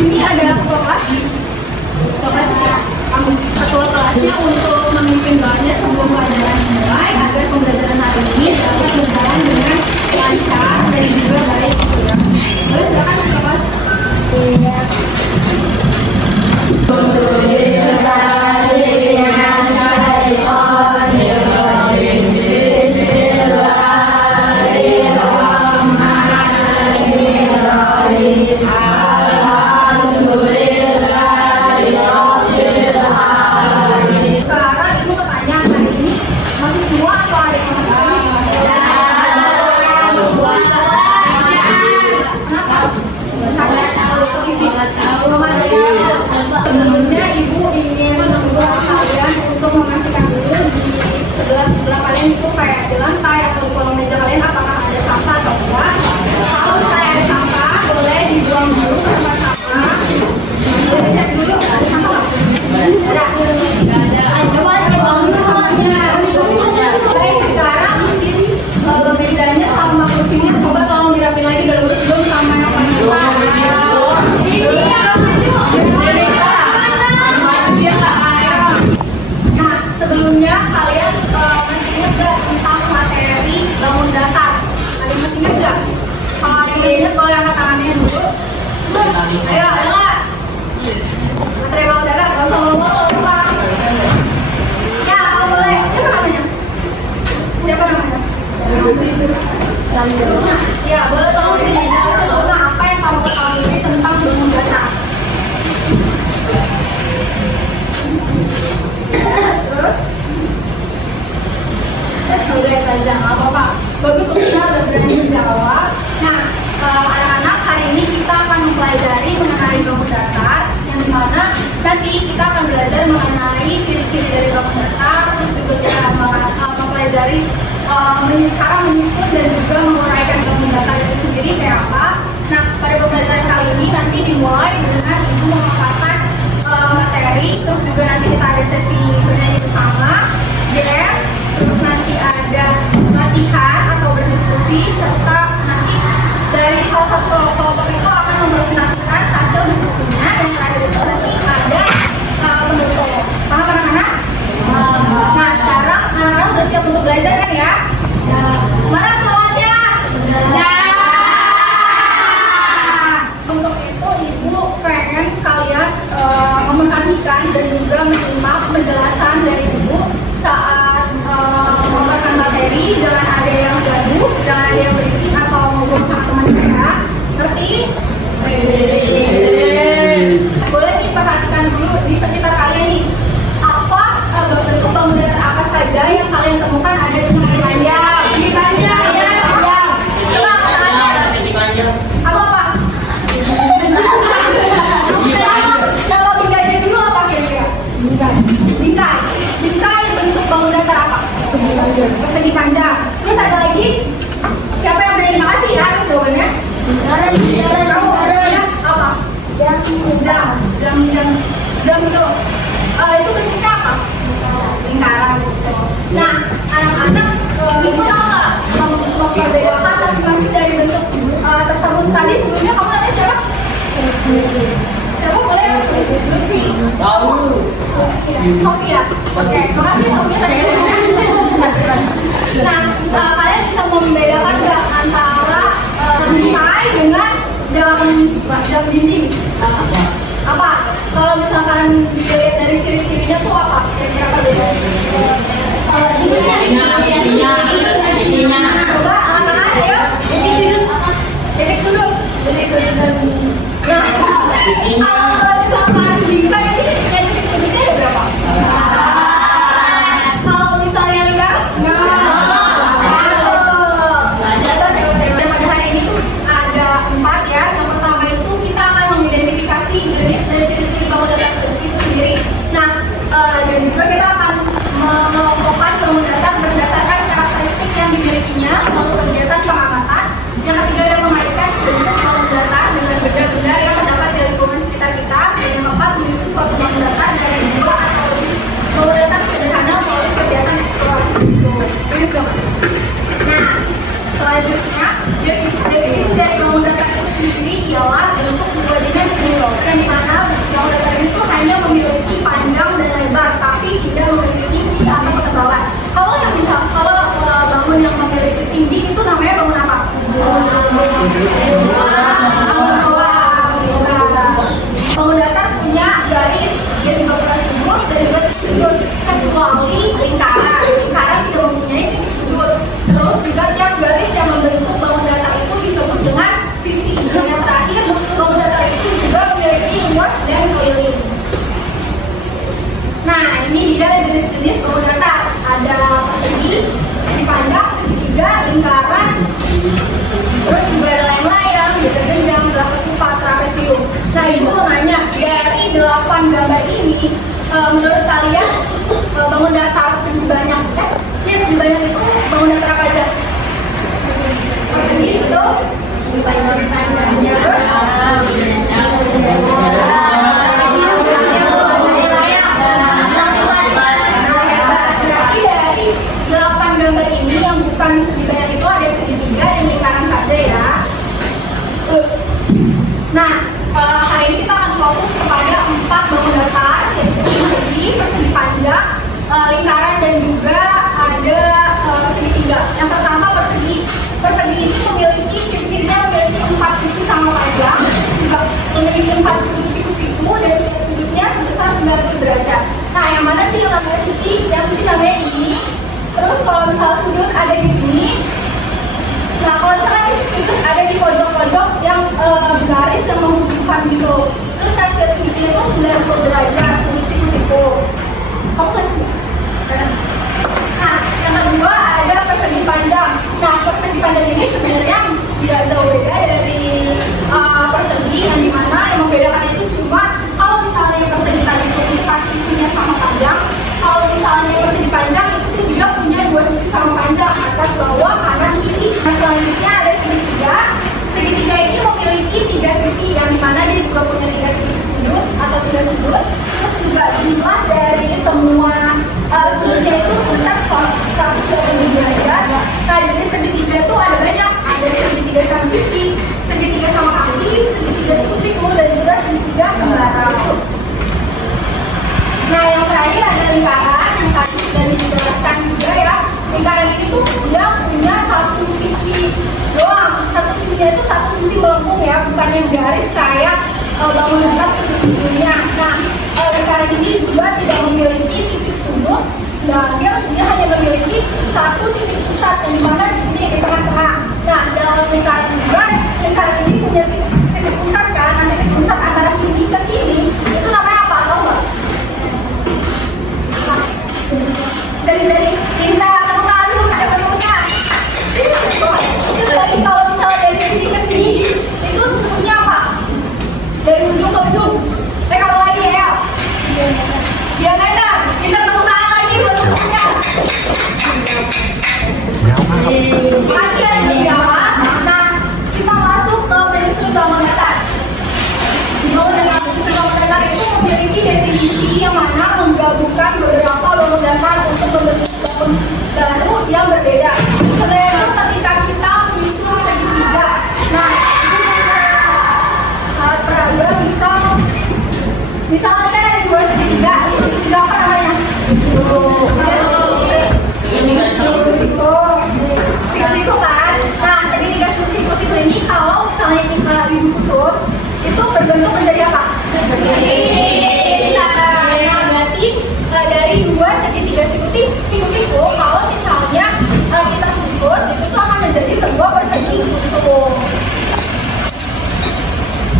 sini ada ketua kelas. Ketua kelas ya. Ketua kelasnya untuk memimpin doanya sebelum pelajaran dimulai agar pembelajaran hari ini dapat berjalan dengan lancar dan juga baik. Boleh silakan ketua kelas. Sebelumnya Ibu ingin membuat kalian untuk memastikan dulu di sebelah kalian itu kayak di lantai atau di kolong meja kalian apakah ada sampah atau enggak. Kalau misalnya ada sampah boleh dibuang dulu ke tempat sampah. Boleh dicek dulu ada sampah nggak? Baik, sekarang mejanya sama kursinya coba tolong dirapin lagi dulu sebelum sama yang paling depan. Nah, sebelumnya kalian masih ingat gak tentang materi bangun datar? Ada yang masih ingat gak? Kalau ada yang masih ingat, boleh angkat tangannya dulu. Ayo, ayo. Materi bangun datar, gak usah ngomong-ngomong. Ya, kamu boleh. Siapa namanya? Siapa namanya? Ya, boleh tolong dijelasin Luna apa yang kamu ketahui tentang bangun datar? Terus? Lihat aja, nggak apa-apa. Bagus Luna udah berani menjawab. Nah, anak-anak hari ini kita akan mempelajari mengenai bangun datar, yang dimana nanti kita akan belajar mengenai ciri-ciri dari bangun datar, terus juga kita mempelajari cara menyusun dan juga menguraikan bangun datar itu sendiri kayak apa. Nah, pada pembelajaran kali ini nanti dimulai dengan Ibu memaparkan materi, terus juga nanti kita ada sesi bernyanyi bersama, jazz, terus nanti ada latihan atau berdiskusi, serta nanti dari salah satu kelompok itu akan mempresentasikan hasil diskusinya, dan terakhir itu nanti ada penutup. Paham anak-anak? Nah, sekarang anak-anak udah siap untuk belajar kan ya? Mana semuanya? Untuk itu Ibu pengen kalian memperhatikan dan juga menyimak penjelasan dari Ibu saat membawakan materi. Jangan ada yang gaduh, jangan ada yang berisik atau ngobrol sama teman saya. Ngerti? Boleh diperhatikan dulu di sekitar kalian nih. Apa bentuk bangun datar apa saja yang kalian temukan ada di panjang? Di panjang ya. Coba katakan. Apa? Kalau bingkainya dulu apa kira-kira? Bingkai bentuk bangun datar apa? Persegi panjang. Terus ada lagi? Siapa yang berani makasih ya atas jawabannya? Apa? Jam itu. Itu bentuknya apa? Lingkaran gitu. Nah, anak-anak bisa nggak memperbedakan masing-masing dari bentuk tersebut? Tadi sebelumnya kamu namanya siapa? Siapa boleh? Lutfi. Tahu. Sofia. Oke, makasih Sofia tadi. Nah, kalian bisa membedakan nggak antara bingkai dengan jam dinding? Apa? Kalau misalkan dilihat dari ciri-cirinya tuh apa? Kira-kira perbedaannya? Isinya. Coba anak-anak ya. Titik sudut. Nah, kalau misalkan bingkai ini titik sudutnya ada berapa? Kalau misalnya lingkaran? Pada hari ini tuh ada 4 ya. Yang pertama itu kita akan mengidentifikasi jenis dan ciri-ciri bangun datar itu sendiri. Nah, Nah, ini dia jenis-jenis bangun datar. Ada persegi, segi panjang, segitiga, lingkaran, terus juga ada layang-layang, genjang, berketupat, trapesium. Nah, ibu mau nanya, dari 8 gambar ini, menurut kalian bangun datar segi banyak, segi banyak itu bangun datar apa aja? Persegi itu segi panjangnya, gambar ini yang bukan segi banyak itu ada segitiga dan lingkaran saja ya. Nah, hari ini kita akan fokus kepada 4 bangun datar, yaitu persegi panjang, lingkaran dan juga ada segitiga. Yang pertama persegi. Persegi ini memiliki sisinya memiliki 4 sisi sama panjang, juga memiliki 4 siku-siku dan sudutnya sebesar 90 derajat. Nah, yang mana sih yang namanya sisi? Yang sisi namanya ini. Terus kalau misalnya sudut ada di sini, nah kalau misalnya sudut ada di pojok-pojok yang garis yang menghubungkan gitu. Terus saya sudutnya itu 90 derajat, siku-siku. Kamu kan? Nah, yang kedua ada persegi panjang. Nah, persegi panjang ini sebenarnya tidak jauh beda dari persegi, yang dimana yang membedakan itu cuma kalau misalnya persegi tadi itu sisinya sama panjang, kalau misalnya persegi panjang itu tuh dia punya 2 sisi sama panjang, atas, bawah, kanan, kiri. Nah, selanjutnya ada segitiga. Segitiga ini memiliki 3 sisi, yang dimana dia juga punya 3 titik sudut atau 3 sudut. Terus juga jumlah dari semua sudutnya itu sebesar 180 derajat. Nah, jadi segitiga itu ada banyak, ada segitiga sama sisi, segitiga sama kaki, segitiga siku-siku, dan juga segitiga sembarang. Nah, yang terakhir ada lingkaran yang tadi sudah dijelaskan juga ya. Lingkaran ini tuh dia punya 1 sisi doang. 1 sisinya itu 1 sisi melengkung ya, bukan yang garis kayak bangun datar sebelumnya. Nah, lingkaran ini juga tidak memiliki titik sudut. Nah, dia hanya memiliki 1 titik pusat yang dimana di sini di tengah-tengah. Nah, dalam lingkaran juga, lingkaran ini punya titik pusat kan. Nah, titik pusat antara sini ke sini itu namanya apa? Tahu nggak? Dari kita tepuk tangan dulu, ada bentuknya. Itu lagi kalau misalnya dari sini ke sini itu sebutnya apa? Dari ujung ke ujung. Kalau lagi ya, diameter. Kita tepuk tangan lagi buat bentuknya. Masih ada di bawah. Nah, kita masuk ke penyusun bangun datar. Bangun datar itu memiliki definisi yang mana menggabungkan beberapa bangun datar untuk membentuk bangun baru yang berbeda. Sebenarnya itu ketika kita menyusun segitiga. Nah, alat peraga misal kita ada 2 segitiga. Segitiga apa namanya? Siku-siku kan? Nah, segitiga siku-siku ini kalau misalnya kita disusun itu berbentuk menjadi apa? Berarti dari 2 segitiga siku-siku kalau misalnya kita susun itu tuh akan menjadi sebuah persegi utuh.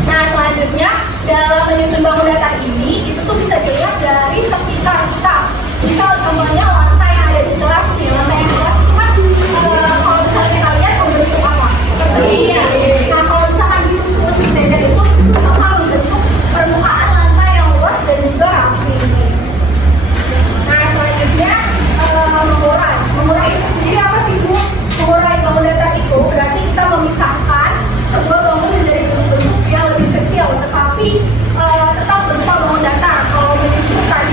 Nah, selanjutnya dalam menyusun bangun datar ini itu tuh bisa dilihat dari sekitar kita. Misal contohnya lantai yang ada di kelas nih, lantai yang kelas itu kan kalau misalnya kita lihat membentuk apa? Persegi. Nah, kalau misalkan disusun sejajar itu akan membentuk permukaan lantai yang luas dan juga rapi. Nah, selanjutnya mengurai itu sendiri apa sih Bu? Mengurai bangun datar itu berarti kita memisahkan sebuah bangun menjadi bentuk-bentuk yang lebih kecil, tetapi tetap berupa bangun datar. Kalau menyusun tadi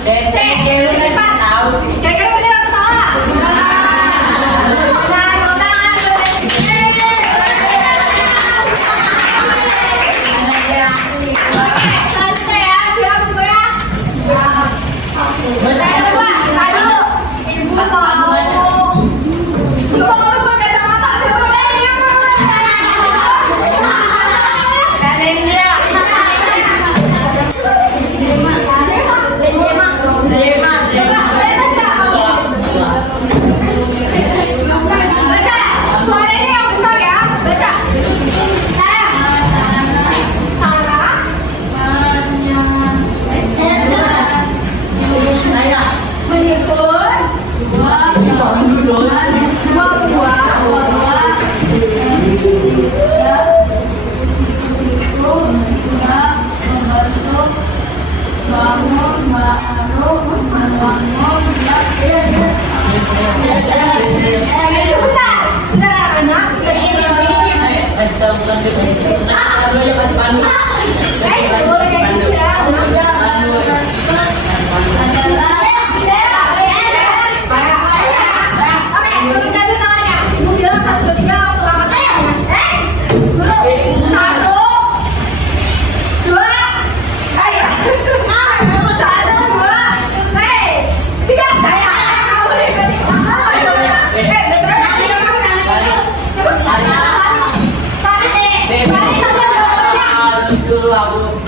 Cewek kan tahu. Kira-kira benar atau salah?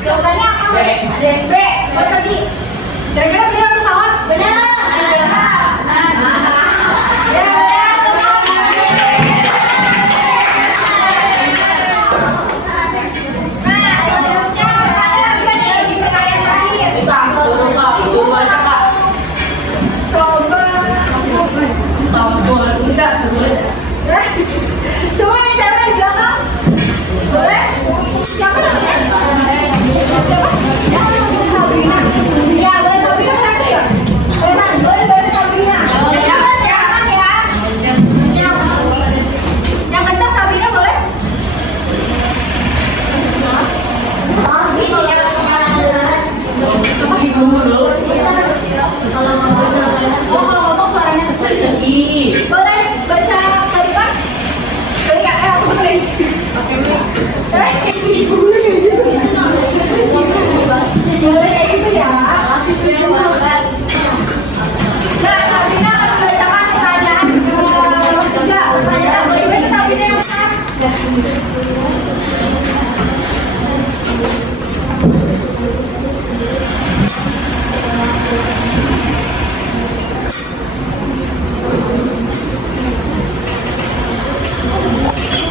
Jawabannya apa? B. Tadi. Kira-kira benar atau salah? Benar. Coba yang cewek di belakang. Boleh? Siapa namanya? Siapa? Sabrina. Ya, boleh Sabrina lagi ya? Boleh Sabrina. Jangan ya. Yang kencang Sabrina boleh? Kalau ngomong suaranya besar. Boleh baca kalimat? Aku boleh. Boleh kayak gitu ya. Nah, Sabrina akan membacakan pertanyaan ketiga. Pertanyaan boleh ke Sabrina yang benar.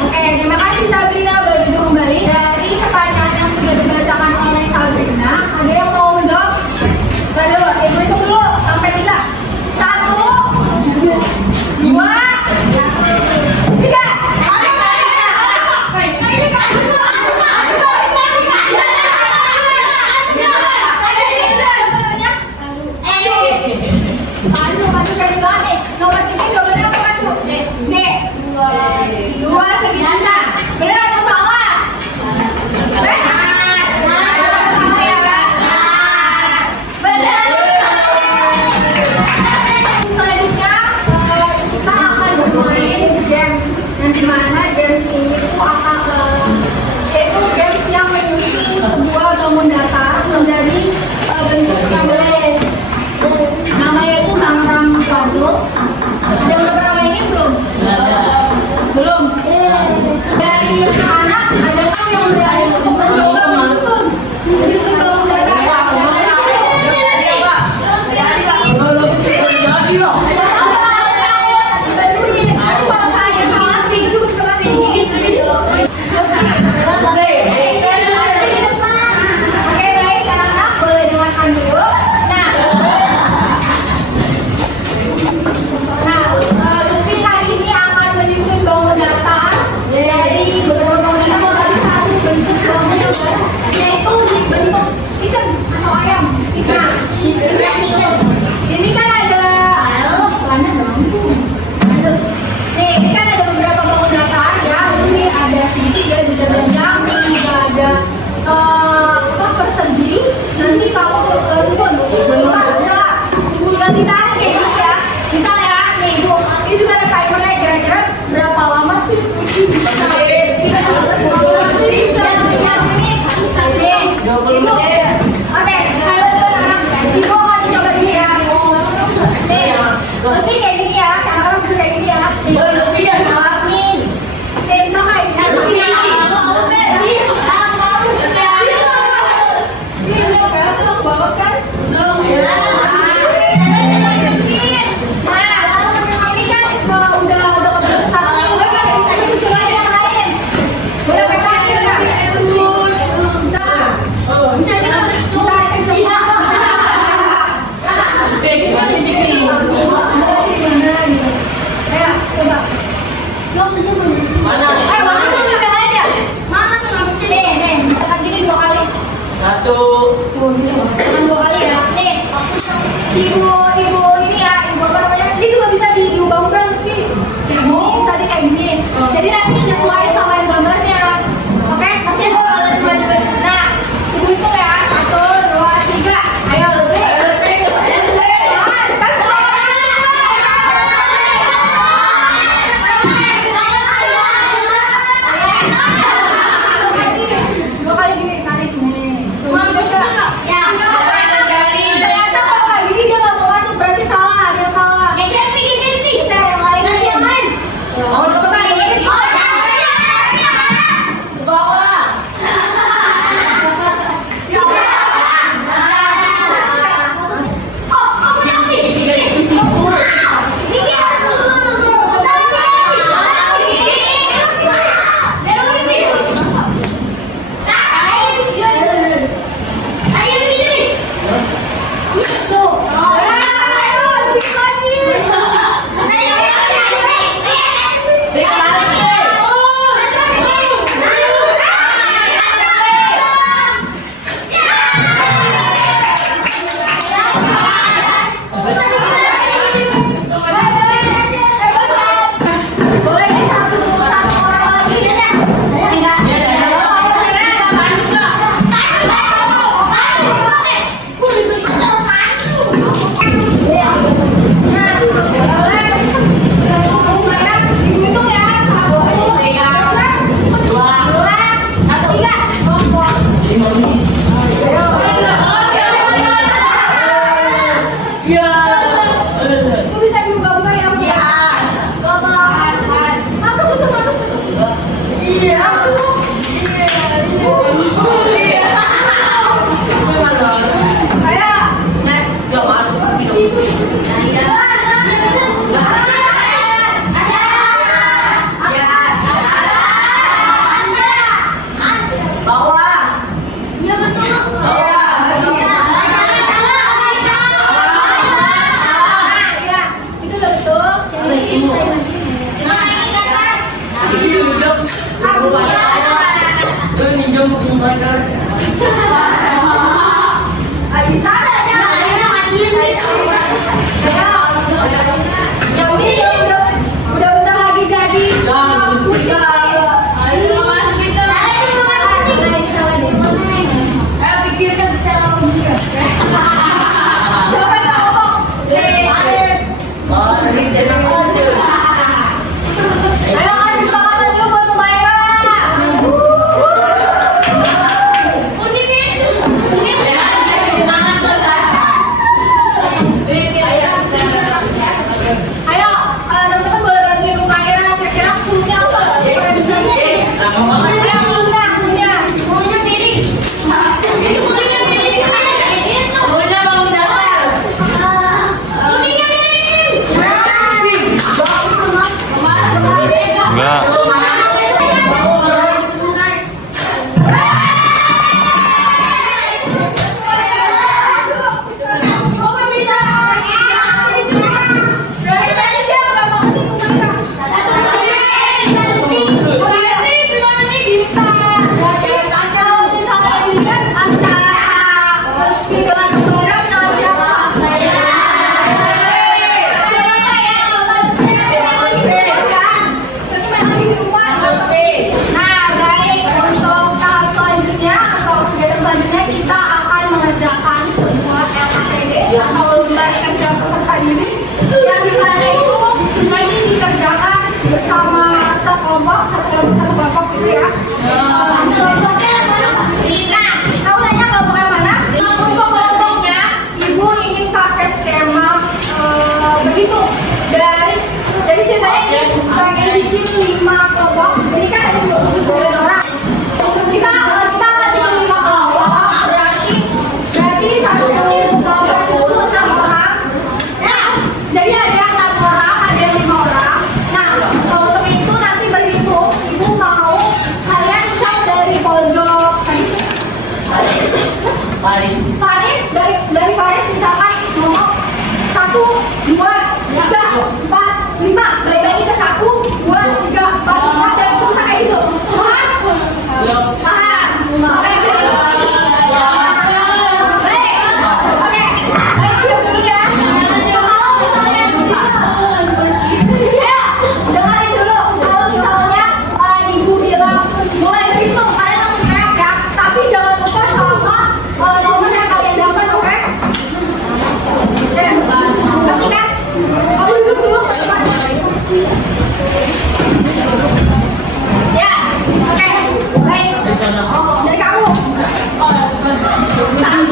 Oke, terima kasih Sabrina. Boleh duduk kembali. Dari pertanyaan yang sudah dibacakan oleh Sabrina, ada yang mau menjawab? Aduh, ibu itu dulu sampai 3. 1, 2, 3. Nomor 3 jawabannya apa tuh? D. 2 segitiga. Benar atau salah? Benar. Sama ya, Kak? Benar. Selanjutnya kita akan bermain games. Yang dimana games ini tuh akan yaitu games yang menyusun sebuah bangun datar menjadi bentuk gambaran. Namanya itu Gangnam Puzzle. Ada yang udah pernah mainin belum? Belum. Dari anak ada kan yang udah untuk mencoba menyusun bangun datar. Kalau saya salah pintu seperti ini. Oke baik, anak-anak boleh dengarkan dulu. Lutfi hari ini akan menyusun bangun datar dari beberapa bangunan yang tadi satu bentuk bangun datar, yaitu bentuk chicken atau ayam. Nah, ini kan ada ini kan ada beberapa bangun datar ya. Ini ada segitiga, juga ada jangkrik, juga ada persegi. Nanti kamu susun. Itu bisa diubah-ubah ya, Bu? Iya. Bapak, masuk itu, masuk itu. Iya, masuk. Iya. Ayo. Itu. Iya, betul. Iya, itu udah betul. Jadi saya udah bentar lagi jadi. Ayo pikirkan secara logika. Siapa yang ngomong? Ayo kasih semangat dulu buat Umaira. Ayo, teman-teman boleh bantuin Umaira. Kira-kira cluenya apa? Supaya bisa cluenya miring. Itu cluenya miring. Enggak. Nah, baik, untuk tahap selanjutnya atau kegiatan selanjutnya kita akan mengerjakan sebuah LKPD atau lomba kerja peserta diri yang dimana itu semua ini dikerjakan bersama sekelompok gitu ya. Nah, kamu nanya kelompok yang mana? Untuk kelompoknya, ibu ingin pakai skema begitu dari ceritanya pengen bikin 5 kelompok. Jadi kan ada 29 orang. Kita akan bikin 5 kelompok. Berarti satu kelompok itu 6 orang. Nah, jadi ada 6 orang, ada yang 5 orang. Nah, untuk itu nanti berhitung. Ibu mau kalian misal dari pojok Farid dari Farid misalkan ngomong 1, 2, 3, 4, 5. Balik lagi ke 1, 2, 3, 4, 5 dan seterusnya kayak gitu. Paham? Paham? Oke. Baik. Oke. Baik, diam dulu ya. Kalau misalnya ayo, dengerin dulu. Kalau misalnya ibu bilang mulai berhitung, kalian langsung teriak ya. Tapi jangan lupa sama nomor yang kalian dapat, oke? Ngerti kan? Kamu duduk dulu. Ya, oke. Baik. Dari kamu. 1,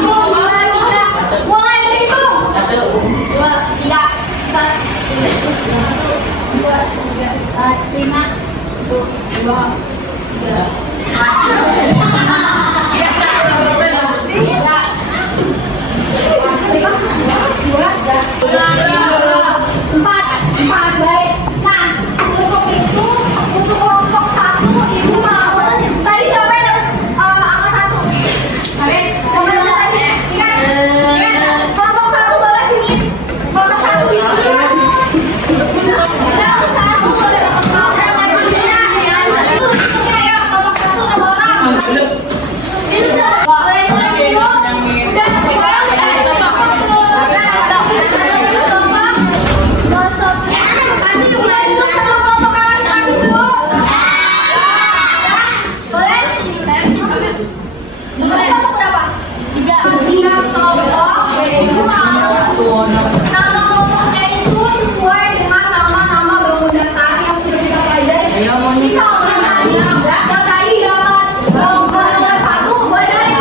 2, 3. Mulai berhitung. 2, 3, 4, 2, 3, 4, 5, 1, 2, 4 baik. Nah, untuk itu untuk kelompok 1 ibu mau tadi siapa yang dapat angka 1? Oke, siapa yang dapat tadi? Ingat, kelompok 1 boleh sini. Kelompok 1 di sini. Kelompok 1 boleh kelompok yang ada di sini. Ya, kelompok 1 6 orang. Ini sudah boleh dulu. Udah nama kelompoknya itu sesuai dengan nama-nama bangun datar yang sudah kita pelajari. Misalnya tadi yang tadi dapat kelompok 1 boleh dari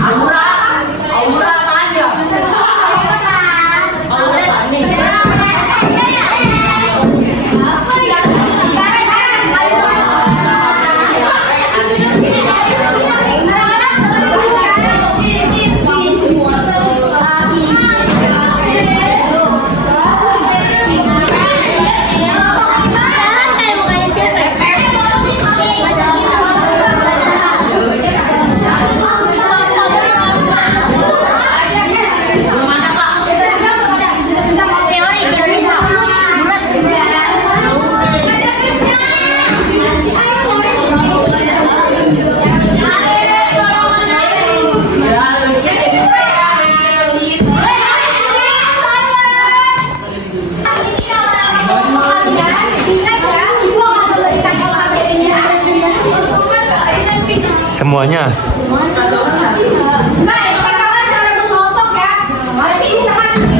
Aura, Aura mana? Aura nih. Semuanya. Enggak, ya, kawan-kawan jangan berkelompok ya. Hari ini teman kamu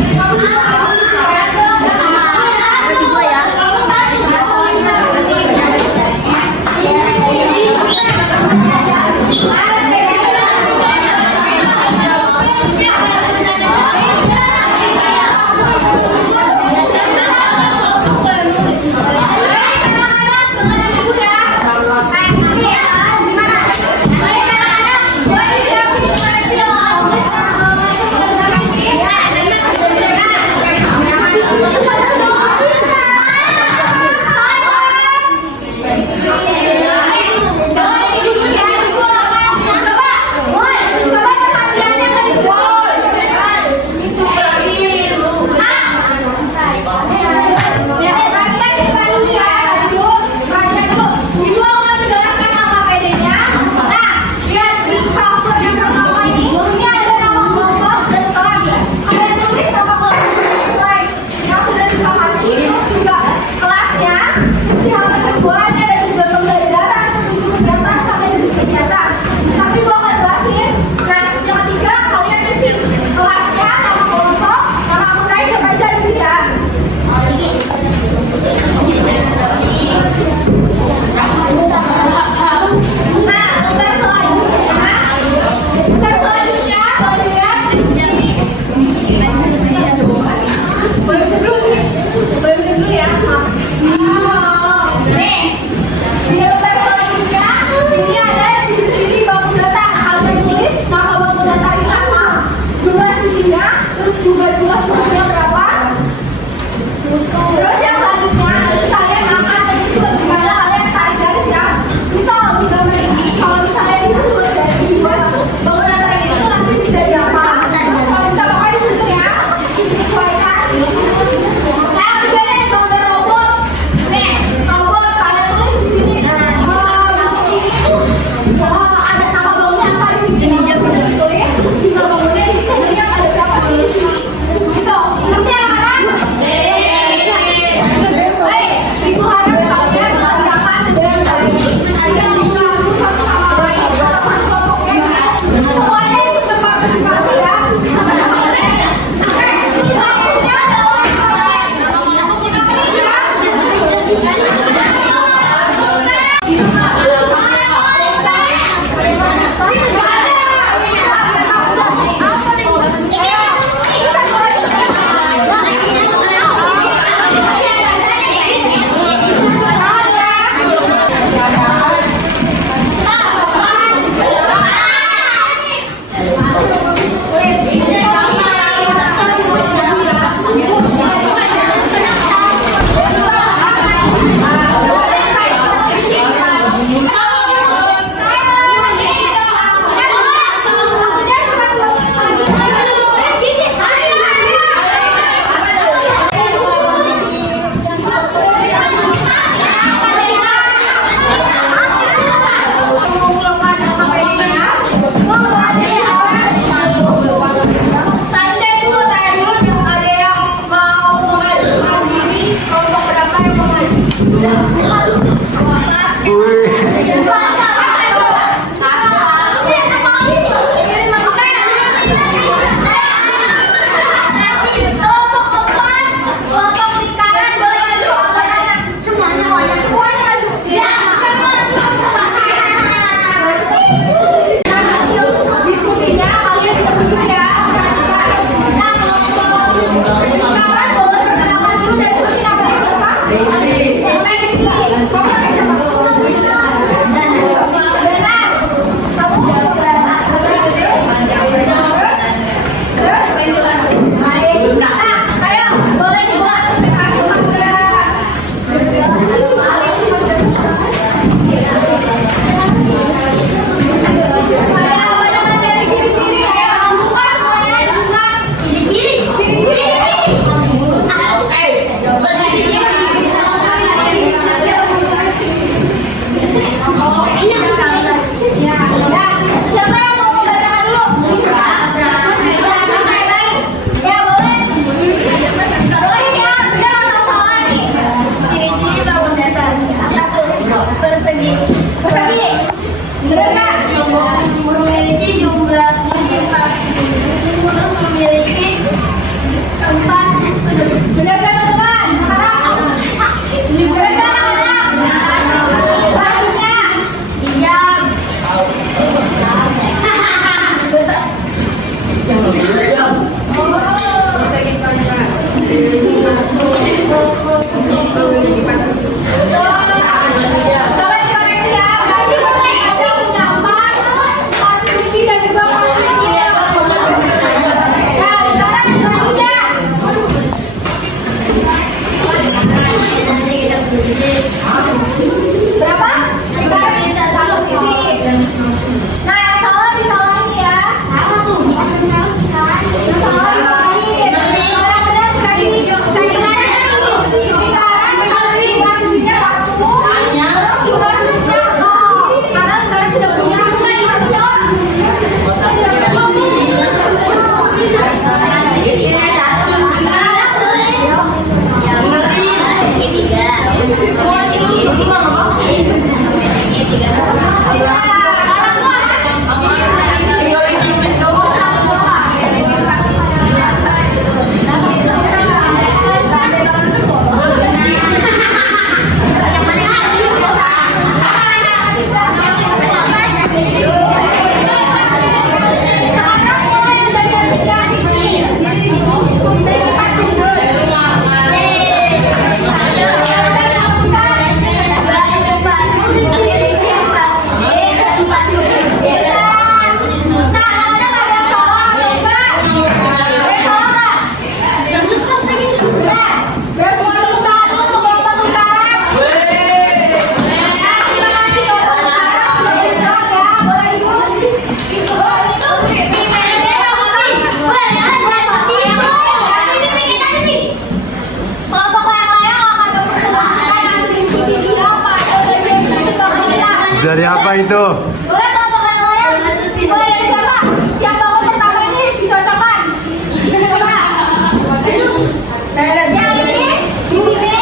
Apa itu? Boleh kelompok yang lain? Mulai dari siapa? Yang bangun pertama ini dicocokkan. Coba. Saya lihat yang ini di sini.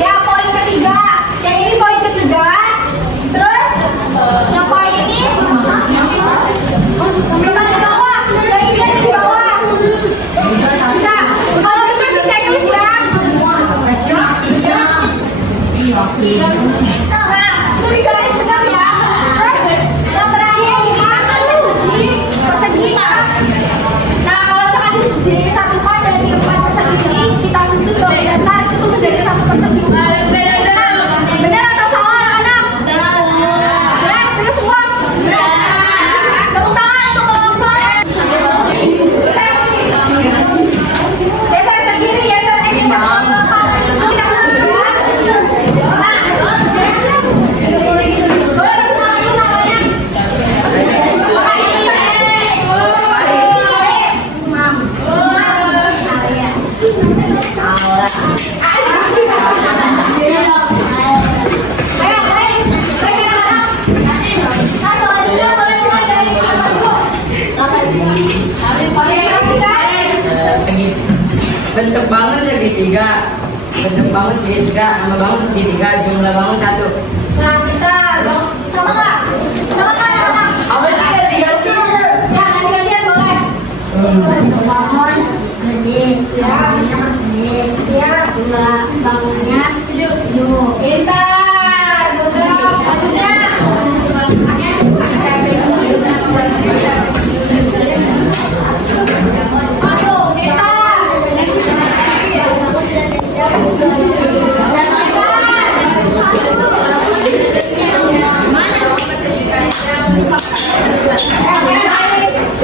Ya, poin ketiga. Yang ini poin ketiga. Terus yang poin ini memang di bawah. Yang ini ada di bawah. Bisa. Kalau bisa di checklist ya. Nah, itu di garis benar ya. Terus yang terakhir ini persegi. Nah, kalau misalkan disatukan dari 4 persegi ini kita susun dong. Ntar itu menjadi 1 persegi. Benar atau salah anak-anak? Benar, benar semua. Tepuk tangan untuk kelompok. Geser ke kiri, geser ke kiri. Bentuk bangun segitiga. Bentuk bangun segitiga, nama bangun segitiga, jumlah bangun 1. Nah, kita sama nggak? Sama nggak anak-anak? Apa itu tiga sih? Ya, ganti-gantian boleh. Bangun segitiga, ya, jumlah bangunnya 7. Pintar, betul. Bagusnya. Aduh, pintar.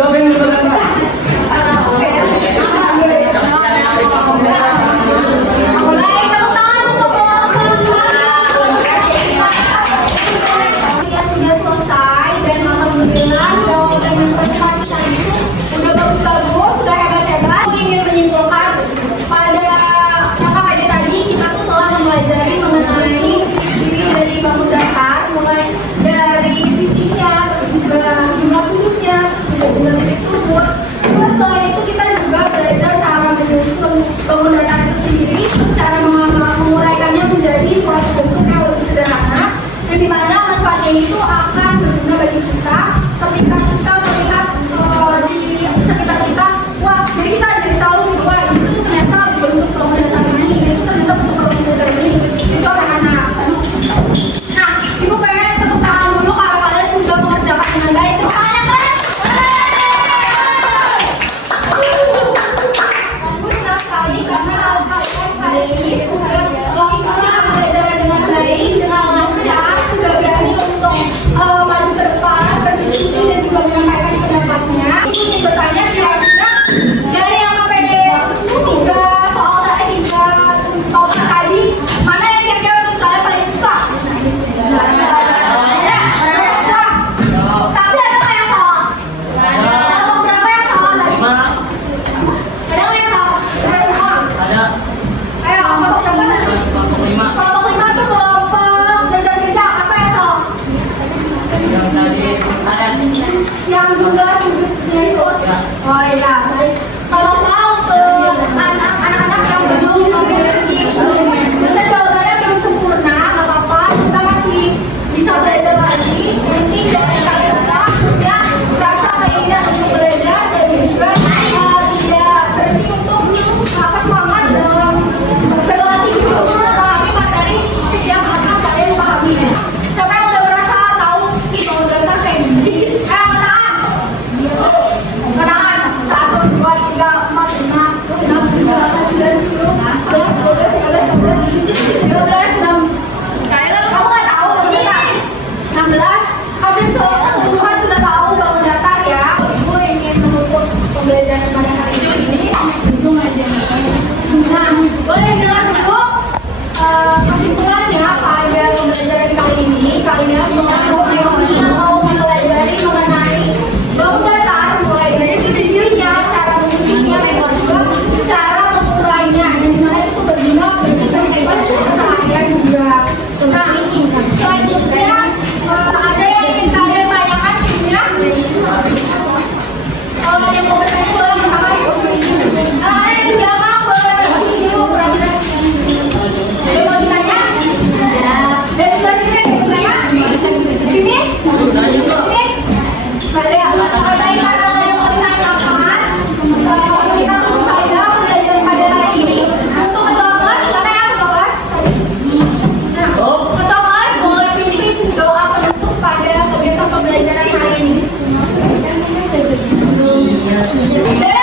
Coba yang benar. Mulai tepuk tangan untuk kelompok. Dari